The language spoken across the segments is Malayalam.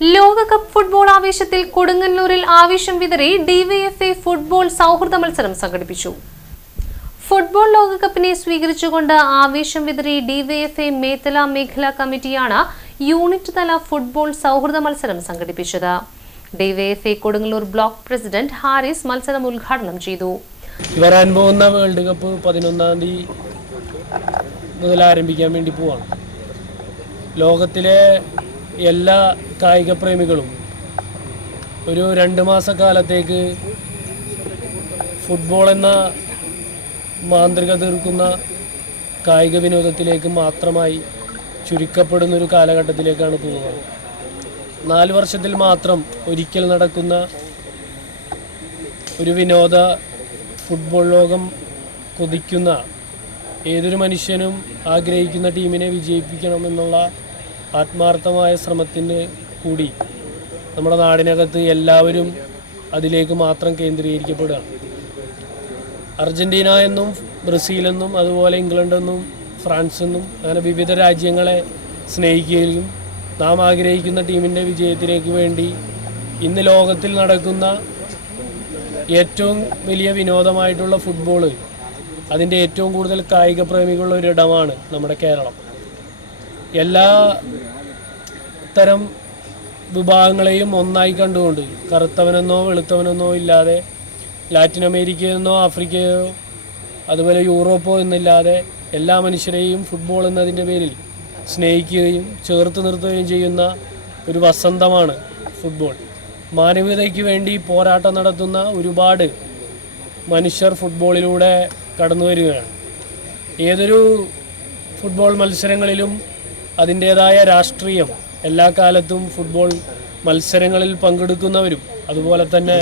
ലോകകപ്പ് ഫുട്ബോൾ ആവേശത്തിൽ കൊടുങ്ങല്ലൂരിൽ ആവേശം വിതറി ഡിവൈഎഫ്ഐ ഫുട്ബോൾ സൗഹൃദ മത്സരം സംഘടിപ്പിച്ചു. ഫുട്ബോൾ ലോകകപ്പിനെ സ്വീകരിച്ചുകൊണ്ട് ആവേശം വിതറി ഡിവൈഎഫ്ഐ മേത്തല മേഖലാ കമ്മിറ്റിയാണ് യൂണിറ്റ് തല ഫുട്ബോൾ സൗഹൃദ മത്സരം സംഘടിപ്പിച്ചത്. DYFI Kodungallur block president Haris മത്സരം ഉദ്ഘാടനം ചെയ്തു. വരാൻ പോകുന്ന വേൾഡ് കപ്പ് 11-ാം തീയതി മുതൽ ആരംഭിക്കാൻ വേണ്ടി പോവാണ്. ലോകത്തിലെ എല്ലാ കായിക പ്രേമികളും ഒരു 2 മാസക്കാലത്തേക്ക് ഫുട്ബോൾ എന്ന മാന്ത്രിക തീർക്കുന്ന കായിക വിനോദത്തിലേക്ക് മാത്രമായി ചുരുക്കപ്പെടുന്നൊരു കാലഘട്ടത്തിലേക്കാണ് പോകുന്നത്. 4 വർഷത്തിൽ മാത്രം ഒരിക്കൽ നടക്കുന്ന ഒരു വിനോദ ഫുട്ബോൾ ലോകം കൊതിക്കുന്ന ഏതൊരു മനുഷ്യനും ആഗ്രഹിക്കുന്ന ടീമിനെ വിജയിപ്പിക്കണമെന്നുള്ള ആത്മാർത്ഥമായ ശ്രമത്തിന് കൂടി നമ്മുടെ നാടിനകത്ത് എല്ലാവരും അതിലേക്ക് മാത്രം കേന്ദ്രീകരിക്കപ്പെടുകയാണ്. അർജൻറ്റീന എന്നും ബ്രസീലെന്നും അതുപോലെ ഇംഗ്ലണ്ടെന്നും ഫ്രാൻസെന്നും അങ്ങനെ വിവിധ രാജ്യങ്ങളെ സ്നേഹിക്കുകയും നാം ആഗ്രഹിക്കുന്ന ടീമിൻ്റെ വിജയത്തിലേക്ക് വേണ്ടി ഇന്ന് ലോകത്തിൽ നടക്കുന്ന ഏറ്റവും വലിയ വിനോദമായിട്ടുള്ള ഫുട്ബോൾ, അതിൻ്റെ ഏറ്റവും കൂടുതൽ കായിക പ്രേമികളുള്ള ഒരിടമാണ് നമ്മുടെ കേരളം. എല്ലാ തരം വിഭാഗങ്ങളെയും ഒന്നായി കണ്ടുകൊണ്ട് കറുത്തവനെന്നോ വെളുത്തവനെന്നോ ഇല്ലാതെ, ലാറ്റിൻ അമേരിക്കയെന്നോ ആഫ്രിക്കയോ അതുപോലെ യൂറോപ്പോ എന്നില്ലാതെ എല്ലാ മനുഷ്യരെയും ഫുട്ബോൾ എന്നതിൻ്റെ പേരിൽ സ്നേഹിക്കുകയും ചേർത്ത് നിർത്തുകയും ചെയ്യുന്ന ഒരു വസന്തമാണ് ഫുട്ബോൾ. മാനവികതയ്ക്ക് വേണ്ടി പോരാട്ടം നടത്തുന്ന ഒരുപാട് മനുഷ്യർ ഫുട്ബോളിലൂടെ കടന്നു വരികയാണ്. ഏതൊരു ഫുട്ബോൾ മത്സരങ്ങളിലും അതിൻ്റേതായ രാഷ്ട്രീയം, എല്ലാ കാലത്തും ഫുട്ബോൾ മത്സരങ്ങളിൽ പങ്കെടുക്കുന്നവരും അതുപോലെ തന്നെ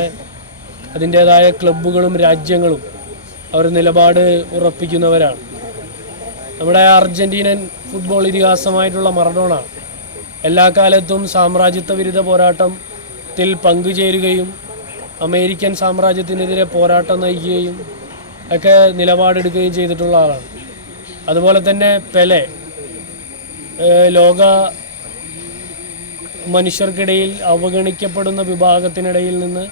അതിൻ്റേതായ ക്ലബ്ബുകളും രാജ്യങ്ങളും അവർ നിലപാട് ഉറപ്പിക്കുന്നവരാണ്. നമ്മുടെ അർജൻറ്റീനൻ ഫുട്ബോൾ ഇതിഹാസമായിട്ടുള്ള മറഡോണ എല്ലാ കാലത്തും സാമ്രാജ്യത്വ വിരുദ്ധ പോരാട്ടത്തിൽ പങ്കുചേരുകയും അമേരിക്കൻ സാമ്രാജ്യത്തിനെതിരെ പോരാട്ടം നയിക്കുകയും ഒക്കെ നിലപാടെടുക്കുകയും ചെയ്തിട്ടുള്ള ആളാണ്. അതുപോലെ തന്നെ പെലെ ലോക മനുഷ്യർക്കിടയിൽ അവഗണിക്കപ്പെടുന്ന വിഭാഗത്തിനിടയിൽ നിന്ന്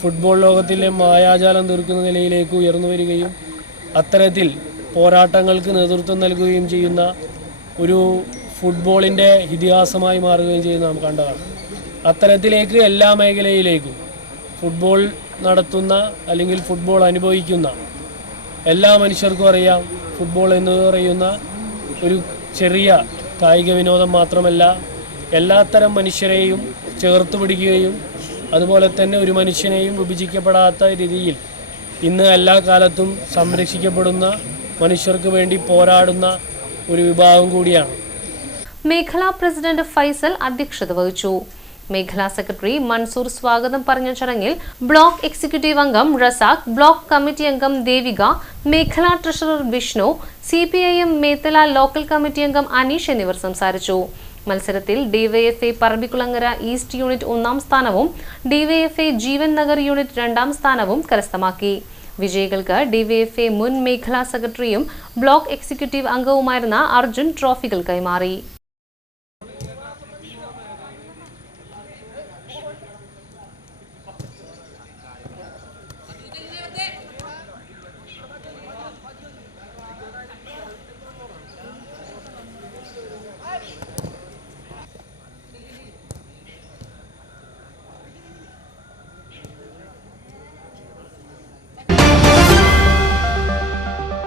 ഫുട്ബോൾ ലോകത്തിലെ മായാജാലം തീർക്കുന്ന നിലയിലേക്ക് ഉയർന്നു വരികയും അത്തരത്തിൽ പോരാട്ടങ്ങൾക്ക് നേതൃത്വം നൽകുകയും ചെയ്യുന്ന ഒരു ഫുട്ബോളിൻ്റെ ഇതിഹാസമായി മാറുകയും ചെയ്യുന്ന നാം കണ്ടതാണ്. അത്തരത്തിലേക്ക് എല്ലാ മേഖലയിലേക്കും ഫുട്ബോൾ നടത്തുന്ന അല്ലെങ്കിൽ ഫുട്ബോൾ അനുഭവിക്കുന്ന എല്ലാ മനുഷ്യർക്കും അറിയാം, ഫുട്ബോൾ എന്ന് പറയുന്ന ഒരു ചെറിയ കായിക വിനോദം മാത്രമല്ല, എല്ലാത്തരം മനുഷ്യരെയും ചേർത്ത് പിടിക്കുകയും അതുപോലെ തന്നെ ഒരു മനുഷ്യനെയും വിഭജിക്കപ്പെടാത്ത രീതിയിൽ ഇന്ന് എല്ലാ കാലത്തും സംരക്ഷിക്കപ്പെടുന്ന മനുഷ്യർക്ക് വേണ്ടി പോരാടുന്ന ഒരു വിഭാഗം കൂടിയാണ്. മേഖലാ പ്രസിഡന്റ് ഫൈസൽ അധ്യക്ഷത വഹിച്ചു. മേഖലാ സെക്രട്ടറി മൻസൂർ സ്വാഗതം പറഞ്ഞ ചടങ്ങിൽ ബ്ലോക്ക് എക്സിക്യൂട്ടീവ് അംഗം റസാഖ്, ബ്ലോക്ക് കമ്മിറ്റി അംഗം ദേവിക, മേഖലാ treasurer Vishnu, CPIM Methala local committee അംഗം അനീഷ് എന്നിവർ സംസാരിച്ചു. മത്സരത്തിൽ ഡിവൈഎഫ്ഐ പറമ്പിക്കുളങ്ങര ഈസ്റ്റ് യൂണിറ്റ് 1-ാം സ്ഥാനവും ഡിവൈഎഫ്ഐ ജീവൻ നഗർ യൂണിറ്റ് 2-ാം സ്ഥാനവും കരസ്ഥമാക്കി. വിജയികൾക്ക് ഡിവൈഎഫ്ഐ മുൻ മേഖലാ സെക്രട്ടറിയും ബ്ലോക്ക് എക്സിക്യൂട്ടീവ് അംഗവുമായിരുന്ന അർജുൻ ട്രോഫികൾ കൈമാറി.